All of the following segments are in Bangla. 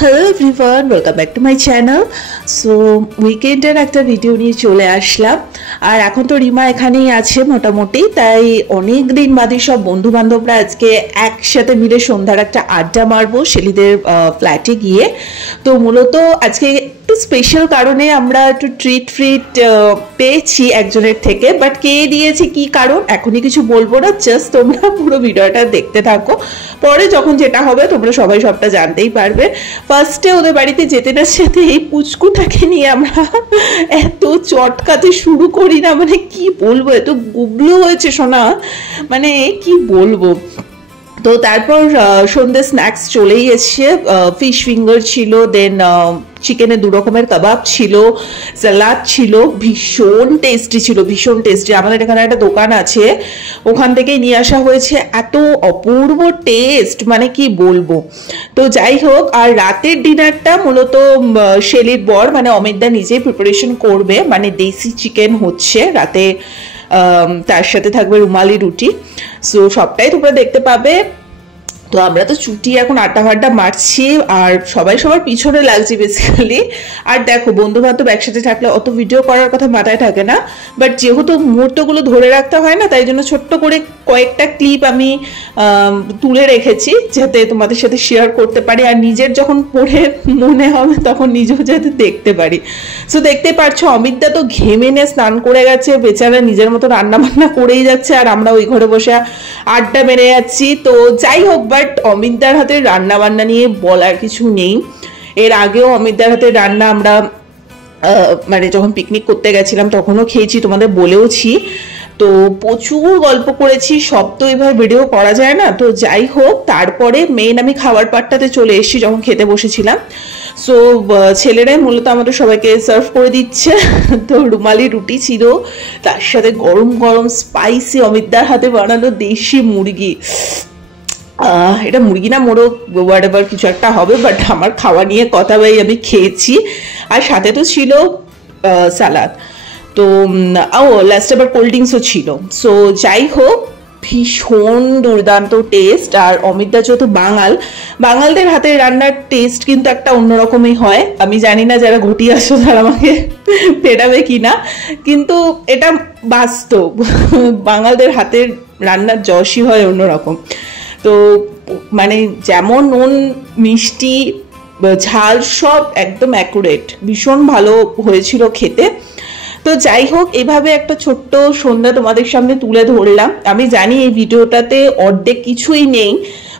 Hello everyone, welcome back to my channel. So উইকেন্ডের একটা ভিডিও নিয়ে চলে আসলাম। আর এখন তো রিমা এখানেই আছে মোটামুটি, তাই অনেক দিন বাদে সব বন্ধু বান্ধবরা আজকে একসাথে মিলে সন্ধ্যার একটা আড্ডা মারবো শেলিদের ফ্ল্যাটে গিয়ে। তো মূলত আজকে একটু স্পেশাল কারণে আমরা একটু ট্রিট পেয়েছি একজনের থেকে, বাট কে দিয়েছে কি কারণ এখনই কিছু বলবো না, জাস্ট তোমরা পুরো ভিডিওটা দেখতে থাকো। পরে যখন যেটা হবে তোমরা সবাই সবটা জানতেই পারবে। ফার্স্টে ওদের বাড়িতে যেতে না যেতে এই পুচকুটাকে নিয়ে আমরা এত চটকাতে শুরু করি না, মানে কি বলবো, এত গুবলু হয়েছে সোনা, মানে কি বলবো। তো তারপর সন্ধ্যে স্ন্যাক্স চলেই এসছে, ফিশ ফিঙ্গার ছিল, দেন চিকেনের 2 রকমের কাবাব ছিল, স্যালাড ছিল, ভীষণ টেস্টি ছিল, ভীষণ টেস্টি। আমাদের এখানে একটা দোকান আছে, ওখান থেকেই নিয়ে আসা হয়েছে, এত অপূর্ব টেস্ট মানে কি বলবো। তো যাই হোক, আর রাতের ডিনারটা মূলত শেলির বর মানে অমিতদা নিজেই প্রিপারেশন করবে, মানে দেশি চিকেন হচ্ছে রাতে, তার সাথে থাকবে রুমালি রুটি। সো সবটাই তোমরা দেখতে পাবে। তো আমরা তো ছুটি এখন আড্ডা ফাড্ডা মারছি আর সবাই সবার পিছনে লাগছে বেসিক্যালি। আর দেখো, বন্ধু বান্ধব একসাথে থাকলে অত ভিডিও করার কথা মাথায় থাকে না, বাট যেহেতু মুহূর্তগুলো ধরে রাখতে হয় না, তাই জন্য ছোট্ট করে কয়েকটা ক্লিপ আমি তুলে রেখেছি যাতে তোমাদের সাথে শেয়ার করতে পারি, আর নিজের যখন পড়ে মনে হবে তখন নিজেও যাতে দেখতে পারি। সো দেখতে পারছো অমিতদা তো ঘেমে নিয়ে স্নান করে গেছে, বেচারা নিজের মতো রান্না বান্না করেই যাচ্ছে, আর আমরা ওই ঘরে বসে আড্ডা মেরে যাচ্ছি। তো যাই হোক, বাট অমিতদার হাতের রান্না বান্না নিয়ে বলার কিছু নেই। এর আগেও অমিতদার হাতের রান্না আমরা মানে যখন পিকনিক করতে গেছিলাম তখনও খেয়েছি, তোমাদের বলেওছি। তো প্রচুর গল্প করেছি, সব তো এইভাবে ভিডিও করা যায় না। তো যাই হোক, তারপরে মেন আমি খাবার পাটটাতে চলে এসেছি যখন খেতে বসেছিলাম। সো ছেলেরাই মূলত আমাদের সবাইকে সার্ভ করে দিচ্ছে। তো রুমালি রুটি ছিল, তার সাথে গরম গরম স্পাইসি অমিতদার হাতে বানানো দেশি মুরগি। এটা মুরগি না মোরগ হোয়াট এভার কিছু একটা হবে, বাট আমার খাওয়া নিয়ে কথা ভাই আমি খেয়েছি। আর সাথে তো ছিল সালাদ, তো লাস্ট আবার কোল্ড ড্রিঙ্কসও ছিল। সো যাই হোক, ভীষণ দুর্দান্ত টেস্ট। আর অমিতদা যেহেতু বাঙালদের হাতের রান্নার টেস্ট কিন্তু একটা অন্যরকমই হয়। আমি জানি না যারা ঘটি আসো তারা আমাকে পেরাবে কিনা, কিন্তু এটা বাস্তব। বাঙালদের হাতের রান্নার যশই হয় অন্যরকম। তো মানে যেমন নুন মিষ্টি ঝাল সব একদম অ্যাকুরেট, ভীষণ ভালো হয়েছিল খেতে। তো যাই হোক, এভাবে একটা ছোট্ট সন্ধ্যা তোমাদের সামনে তুলে ধরলাম। আমি জানি এই ভিডিওটাতে অর্ধেক কিছুই নেই,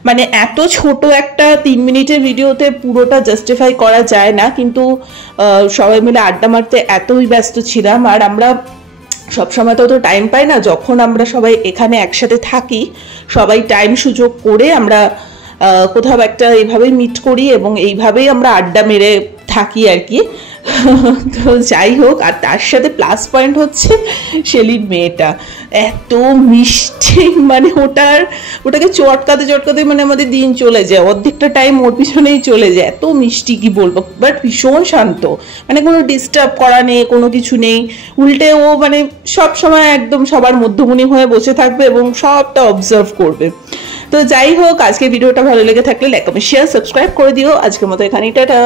মানে এত ছোট একটা 3 মিনিটের ভিডিওতে পুরোটা জাস্টিফাই করা যায় না, কিন্তু সবাই মিলে আড্ডা মারতে এতই ব্যস্ত ছিলাম। আর আমরা সবসময় তো টাইম পাই না, যখন আমরা সবাই এখানে একসাথে থাকি সবাই টাইম সুযোগ করে আমরা কোথাও একটা এইভাবেই মিট করি এবং এইভাবেই আমরা আড্ডা মেরে থাকি আর কি। তো যাই হোক, আর তার সাথে প্লাস পয়েন্ট হচ্ছে শেলির মেয়েটা এত মিষ্টি, মানে ওটাকে চটকাতে মানে আমাদের দিন চলে যায়, অর্ধেকটা টাইম ওর পিছনেই চলে যায়, এত মিষ্টি কি বলবো। বাট ভীষণ শান্ত, মানে কোনো ডিস্টার্ব করা নেই, কোনো কিছু নেই, উল্টে ও মানে সব সময় একদম সবার মধ্যমণি হয়ে বসে থাকবে এবং সবটা অবজার্ভ করবে। তো যাই হোক, আজকে ভিডিওটা ভালো লেগে থাকলে লাইক কমেন্ট শেয়ার সাবস্ক্রাইব করে দিও। আজকের মতো এখানেই টাটা।